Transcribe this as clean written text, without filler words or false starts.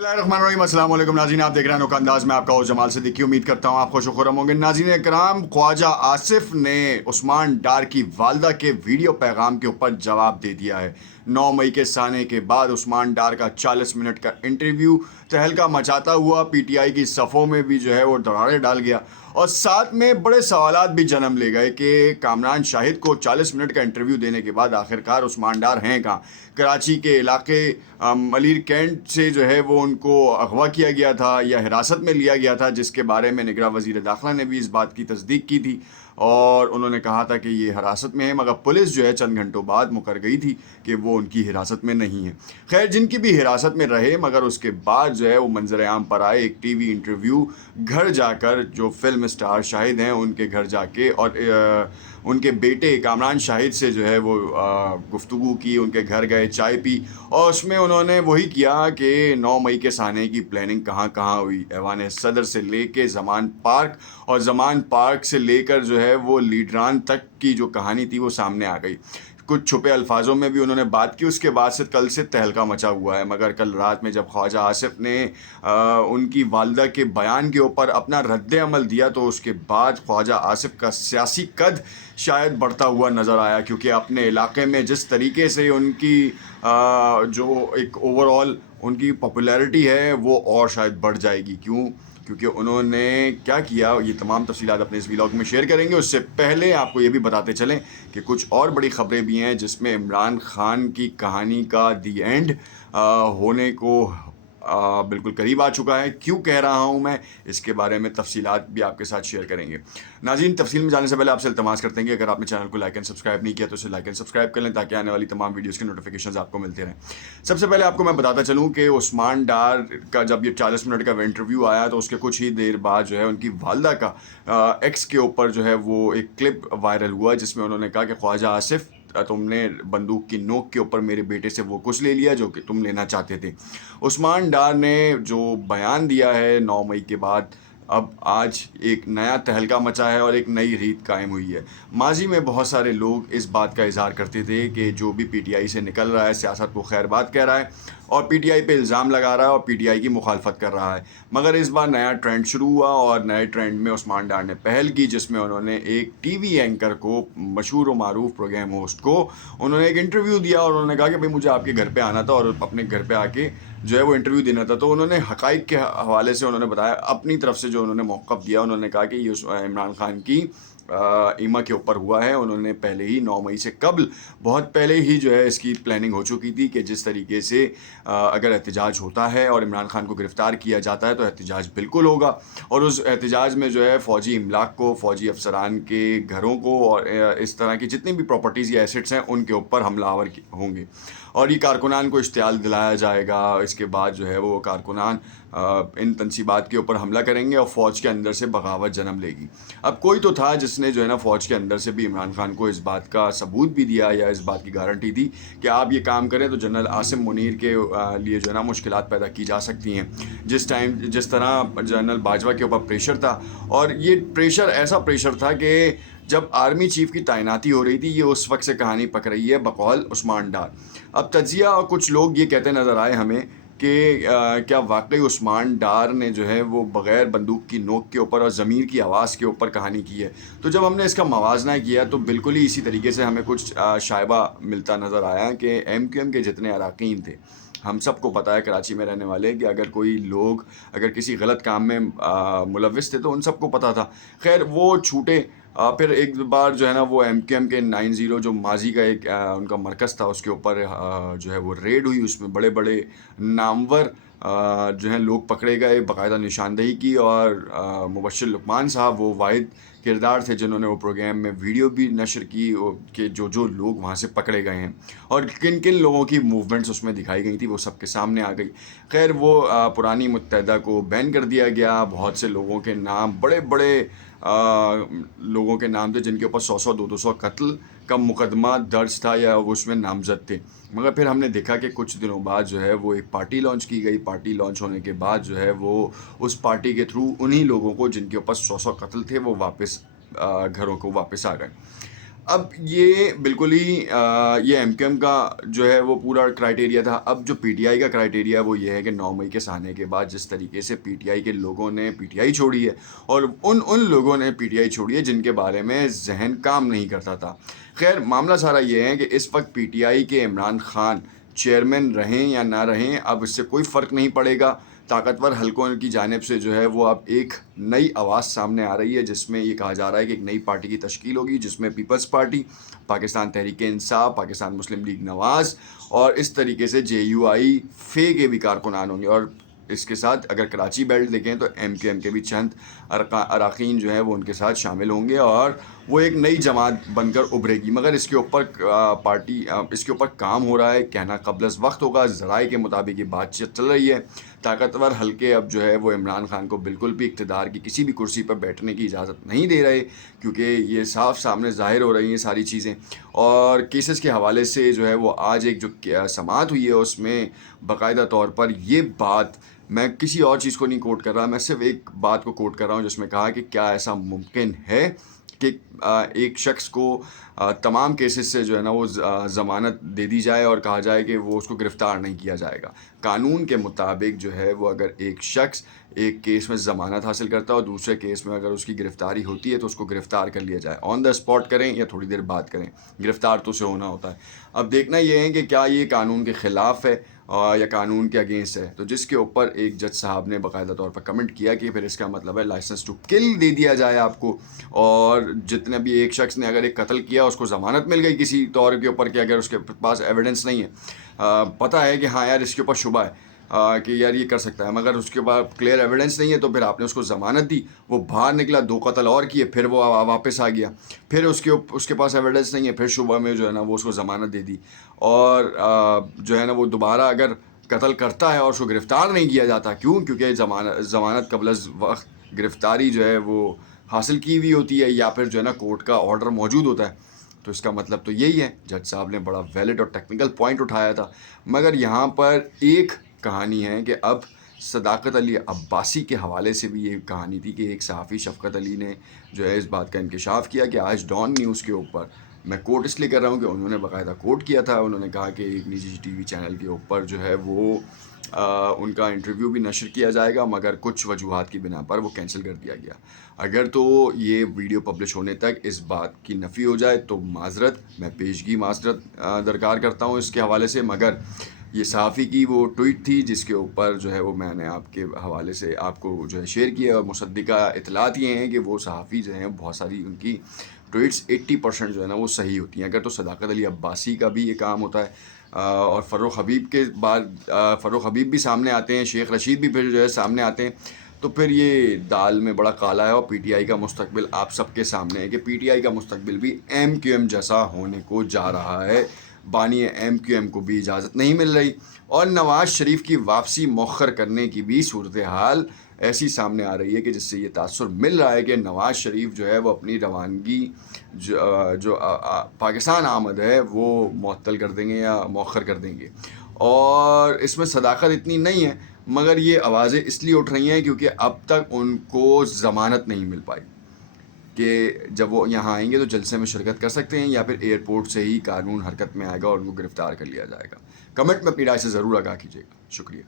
अस्सलाम वालेकुम नाज़रीन, आप देख रहे हैं अनोखा अंदाज में आपका होस्ट जमाल सिद्दीकी। उम्मीद करता हूँ आप खुश व खुर्रम होंगे। नाज़रीन इकराम, ख्वाजा आसिफ ने उस्मान डार की वालदा के वीडियो पैगाम के ऊपर जवाब दे दिया है। 9 मई के साने के बाद उस्मान डार का 40 मिनट का इंटरव्यू तहलका मचाता हुआ पीटीआई की सफ़ों में भी जो है वो दरारें डाल गया, और साथ में बड़े सवालात भी जन्म ले गए कि कामरान शाहिद को 40 मिनट का इंटरव्यू देने के बाद आखिरकार उस्मान डार हैं कहाँ। कराची के इलाके मलीर कैंट से जो है वो उनको अगवा किया गया था या हिरासत में लिया गया था, जिसके बारे में निगरां वज़ीर दाखिला ने भी इस बात की तस्दीक की थी और उन्होंने कहा था कि ये हिरासत में है, मगर पुलिस जो है चंद घंटों बाद मुकर गई थी कि वो उनकी हिरासत में नहीं है। खैर, जिनकी भी हिरासत में रहे, मगर उसके बाद जो है वो मंजर आम पर आए एक टीवी इंटरव्यू घर जाकर, जो फिल्म स्टार शाहिद हैं उनके घर जाके, और उनके बेटे कामरान शाहिद से जो है वो गुफ्तगू की, उनके घर गए, चाय पी, और उसमें उन्होंने वही किया कि 9 मई के साने की प्लानिंग कहाँ कहाँ हुई। ऐवान सदर से लेके ज़मान पार्क, और ज़मान पार्क से लेकर जो है वो लीडरान तक की जो कहानी थी वो सामने आ गई। कुछ छुपे अल्फाजों में भी उन्होंने बात की। उसके बाद से कल से तहलका मचा हुआ है, मगर कल रात में जब ख्वाजा आसिफ ने उनकी वालदा के बयान के ऊपर अपना रद्द अमल दिया, तो उसके बाद ख्वाजा आसिफ का सियासी कद शायद बढ़ता हुआ नज़र आया, क्योंकि अपने इलाके में जिस तरीके से उनकी जो एक ओवरऑल उनकी पॉपुलैरिटी है वो और शायद बढ़ जाएगी। क्यों? क्योंकि उन्होंने क्या किया, ये तमाम तफसीलात अपने इस व्लॉग में शेयर करेंगे। उससे पहले आपको ये भी बताते चलें कि कुछ और बड़ी ख़बरें भी हैं, जिसमें इमरान खान की कहानी का दी एंड होने को बिल्कुल करीब आ चुका है। क्यों कह रहा हूँ मैं, इसके बारे में तफसीलात भी आपके साथ शेयर करेंगे। नाज़रीन, तफसील में जाने से पहले आपसे इल्तमास करते हैं कि अगर आपने चैनल को लाइक एंड सब्सक्राइब नहीं किया तो उसे लाइक एंड सब्सक्राइब कर लें, ताकि आने वाली तमाम वीडियोस के नोटिफिकेशंस आपको मिलते रहें। सबसे पहले आपको मैं बताता चलूँ कि उस्मान डार का जब ये 40 मिनट का इंटरव्यू आया, तो उसके कुछ ही देर बाद जो है उनकी वालदा का एक्स के ऊपर जो है वो एक क्लिप वायरल हुआ, जिसमें उन्होंने कहा कि ख्वाजा आसिफ, तुमने बंदूक की नोक के ऊपर मेरे बेटे से वो कुछ ले लिया जो कि तुम लेना चाहते थे। उस्मान डार ने जो बयान दिया है 9 मई के बाद, अब आज एक नया तहलका मचा है और एक नई रीत कायम हुई है। माजी में बहुत सारे लोग इस बात का इजहार करते थे कि जो भी पीटीआई से निकल रहा है सियासत को खैर बात कह रहा है और पीटीआई पे इल्ज़ाम लगा रहा है और पीटीआई की मुखालफत कर रहा है। मगर इस बार नया ट्रेंड शुरू हुआ, और नए ट्रेंड में उस्मान डार ने पहल की, जिसमें उन्होंने एक टीवी एंकर को, मशहूर व मारूफ प्रोग्राम होस्ट को, उन्होंने एक इंटरव्यू दिया और उन्होंने कहा कि भाई मुझे आपके घर पे आना था और अपने घर पे आके जो है वो इंटरव्यू देना था। तो उन्होंने हक़ाइक़ के हवाले से उन्होंने बताया, अपनी तरफ से जो उन्होंने मौक़िफ़ दिया, उन्होंने कहा कि ये इमरान खान की ईमा के ऊपर हुआ है। उन्होंने पहले ही 9 मई से कबल, बहुत पहले ही जो है इसकी प्लानिंग हो चुकी थी कि जिस तरीके से अगर एहतजाज होता है और इमरान खान को गिरफ़्तार किया जाता है तो एहतजाज बिल्कुल होगा, और उस एहतजाज में जो है फ़ौजी इमलाक को, फ़ौजी अफसरान के घरों को और इस तरह की जितनी भी प्रॉपर्टीज़ या एसेट्स हैं उनके ऊपर हमलावर होंगे, और ये कारकुनान को इश्तियाल दिलाया जाएगा। इसके बाद जो है वो कारकुनान इन तनसीबात के ऊपर हमला करेंगे और फ़ौज के अंदर से बगावत जन्म लेगी। अब कोई तो था जिसने जो है ना फ़ौज के अंदर से भी इमरान खान को इस बात का सबूत भी दिया या इस बात की गारंटी दी कि आप ये काम करें तो जनरल आसिम मुनीर के लिए जो है ना मुश्किलात पैदा की जा सकती हैं। जिस तरह जनरल बाजवा के ऊपर प्रेशर था, और ये प्रेशर ऐसा प्रेशर था कि जब आर्मी चीफ़ की तैनाती हो रही थी, ये उस वक्त से कहानी पक रही है बकौल उस्मान डार। अब तजिया और कुछ लोग ये कहते नज़र आए हमें कि क्या वाकई उस्मान डार ने जो है वो बग़ैर बंदूक की नोक के ऊपर और ज़मीर की आवाज़ के ऊपर कहानी की है। तो जब हमने इसका मवाजना किया तो बिल्कुल ही इसी तरीके से हमें कुछ शायबा मिलता नज़र आया कि एमक्यूएम के जितने अरकान थे, हम सबको पता है कराची में रहने वाले कि अगर कोई लोग अगर किसी गलत काम में मुलविस थे तो उन सबको पता था। खैर वो छूटे। फिर एक बार जो है ना वो एमक्यूएम के 90 जो माजी का एक उनका मरकज़ था, उसके ऊपर जो है वो रेड हुई। उसमें बड़े बड़े नामवर जो हैं लोग पकड़े गए, बाकायदा निशानदेही की, और मुबश्शिर लुकमान साहब वो वाहिद किरदार थे जिन्होंने वो प्रोग्राम में वीडियो भी नशर की कि जो लोग वहाँ से पकड़े गए हैं और किन किन लोगों की मूवमेंट्स उसमें दिखाई गई थी, वो सबके सामने आ गई। खैर वो पुरानी मुत्तहदा को बैन कर दिया गया। बहुत से लोगों के नाम, बड़े बड़े लोगों के नाम थे जिनके ऊपर 100 200 कत्ल का मुकदमा दर्ज था या वो उसमें नामजद थे। मगर फिर हमने देखा कि कुछ दिनों बाद जो है वो एक पार्टी लॉन्च की गई। पार्टी लॉन्च होने के बाद जो है वो उस पार्टी के थ्रू उन्हीं लोगों को जिनके ऊपर 100 कत्ल थे वो वापस घरों को वापस आ गए। اب یہ بالکل ہی یہ ایم کیو ایم کا جو ہے وہ پورا کرائٹیریا تھا. اب جو پی ٹی آئی کا کرائٹیریا وہ یہ ہے کہ 9 مئی کے سہانے کے بعد جس طریقے سے پی ٹی آئی کے لوگوں نے پی ٹی آئی چھوڑی ہے اور ان لوگوں نے پی ٹی آئی چھوڑی ہے جن کے بارے میں ذہن کام نہیں کرتا تھا. خیر معاملہ سارا یہ ہے کہ اس وقت پی ٹی آئی کے عمران خان چیئرمین رہیں یا نہ رہیں اب اس سے کوئی فرق نہیں پڑے گا. طاقتور حلقوں کی جانب سے جو ہے وہ اب ایک نئی آواز سامنے آ رہی ہے جس میں یہ کہا جا رہا ہے کہ ایک نئی پارٹی کی تشکیل ہوگی جس میں پیپلز پارٹی, پاکستان تحریک انصاف, پاکستان مسلم لیگ نواز اور اس طریقے سے جے یو آئی فے کے بھی کارکنان ہوں گے. اور اس کے ساتھ اگر کراچی بیلٹ دیکھیں تو ایم کیو ایم کے بھی چند اراکین جو ہیں وہ ان کے ساتھ شامل ہوں گے اور وہ ایک نئی جماعت بن کر ابھرے گی. مگر اس کے اوپر اس کے اوپر کام ہو رہا ہے, کہنا قبل از وقت ہوگا. ذرائع کے مطابق یہ بات چیت چل رہی ہے. طاقتور حلقے اب جو ہے وہ عمران خان کو بالکل بھی اقتدار کی کسی بھی کرسی پر بیٹھنے کی اجازت نہیں دے رہے, کیونکہ یہ صاف سامنے ظاہر ہو رہی ہیں ساری چیزیں. اور کیسز کے حوالے سے جو ہے وہ آج ایک جو سماعت ہوئی ہے اس میں باقاعدہ طور پر یہ بات, میں کسی اور چیز کو نہیں کوٹ کر رہا, میں صرف ایک بات کو کوٹ کر رہا ہوں جس میں کہا کہ کیا ایسا ممکن ہے کہ ایک شخص کو تمام کیسز سے جو ہے نا وہ ضمانت دے دی جائے اور کہا جائے کہ وہ اس کو گرفتار نہیں کیا جائے گا. قانون کے مطابق جو ہے وہ اگر ایک شخص ایک کیس میں ضمانت حاصل کرتا ہے اور دوسرے کیس میں اگر اس کی گرفتاری ہوتی ہے تو اس کو گرفتار کر لیا جائے, آن دا اسپاٹ کریں یا تھوڑی دیر بعد کریں, گرفتار تو اسے ہونا ہوتا ہے. اب دیکھنا یہ ہے کہ کیا یہ قانون کے خلاف ہے یا قانون کے اگینسٹ ہے. تو جس کے اوپر ایک جج صاحب نے باقاعدہ طور پر کمنٹ کیا کہ پھر اس کا مطلب ہے لائسنس ٹو کل دے دیا جائے آپ کو, اور جتنے بھی ایک شخص نے اگر ایک قتل کیا اس کو ضمانت مل گئی کسی طور کے اوپر کہ اگر اس کے پاس ایویڈنس نہیں ہے, پتہ ہے کہ ہاں یار اس کے اوپر شبہ ہے کہ یار یہ کر سکتا ہے, مگر اس کے بعد کلیئر ایویڈنس نہیں ہے تو پھر آپ نے اس کو ضمانت دی, وہ باہر نکلا 2 قتل اور کیے, پھر وہ واپس آ گیا, پھر اس کے پاس ایویڈنس نہیں ہے, پھر شبہ میں جو ہے نا وہ اس کو ضمانت دے دی, اور جو ہے نا وہ دوبارہ اگر قتل کرتا ہے اور اس کو گرفتار نہیں کیا جاتا. کیوں؟ کیونکہ ضمانت قبل از وقت گرفتاری جو ہے وہ حاصل کی ہوئی ہوتی ہے یا پھر جو ہے نا کورٹ کا آرڈر موجود ہوتا ہے. تو اس کا مطلب تو یہی ہے. جج صاحب نے بڑا ویلڈ اور ٹیکنیکل پوائنٹ اٹھایا تھا, مگر یہاں پر ایک کہانی ہے کہ اب صداقت علی عباسی کے حوالے سے بھی یہ کہانی تھی کہ ایک صحافی شفقت علی نے جو ہے اس بات کا انکشاف کیا کہ آج ڈان نیوز کے اوپر, میں کوٹ اس لیے کر رہا ہوں کہ انہوں نے باقاعدہ کوٹ کیا تھا, انہوں نے کہا کہ ایک نجی ٹی وی چینل کے اوپر جو ہے وہ ان کا انٹرویو بھی نشر کیا جائے گا, مگر کچھ وجوہات کی بنا پر وہ کینسل کر دیا گیا. اگر تو یہ ویڈیو پبلش ہونے تک اس بات کی نفی ہو جائے تو معذرت, میں پیشگی معذرت درکار کرتا ہوں اس کے حوالے سے. مگر یہ صحافی کی وہ ٹویٹ تھی جس کے اوپر جو ہے وہ میں نے آپ کے حوالے سے آپ کو جو ہے شیئر کیا, اور مصدقہ اطلاعات یہ ہیں کہ وہ صحافی جو ہیں بہت ساری ان کی ٹویٹس 80% جو ہے نا وہ صحیح ہوتی ہیں. اگر تو صداقت علی عباسی کا بھی یہ کام ہوتا ہے اور فروخ حبیب کے بعد فروخ حبیب بھی سامنے آتے ہیں, شیخ رشید بھی پھر جو ہے سامنے آتے ہیں, تو پھر یہ دال میں بڑا کالا ہے. اور پی ٹی آئی کا مستقبل آپ سب کے سامنے ہے کہ پی ٹی آئی کا مستقبل بھی ایم کیو ایم جیسا ہونے کو جا رہا ہے. بانی ایم کیو ایم کو بھی اجازت نہیں مل رہی, اور نواز شریف کی واپسی مؤخر کرنے کی بھی صورتحال ایسی سامنے آ رہی ہے کہ جس سے یہ تاثر مل رہا ہے کہ نواز شریف جو ہے وہ اپنی روانگی جو پاکستان آمد ہے وہ معطل کر دیں گے یا مؤخر کر دیں گے. اور اس میں صداقت اتنی نہیں ہے, مگر یہ آوازیں اس لیے اٹھ رہی ہیں کیونکہ اب تک ان کو ضمانت نہیں مل پائی کہ جب وہ یہاں آئیں گے تو جلسے میں شرکت کر سکتے ہیں یا پھر ایئرپورٹ سے ہی قانون حرکت میں آئے گا اور ان کو گرفتار کر لیا جائے گا. کمنٹ میں اپنی رائے سے ضرور آگاہ کیجیے گا. شکریہ.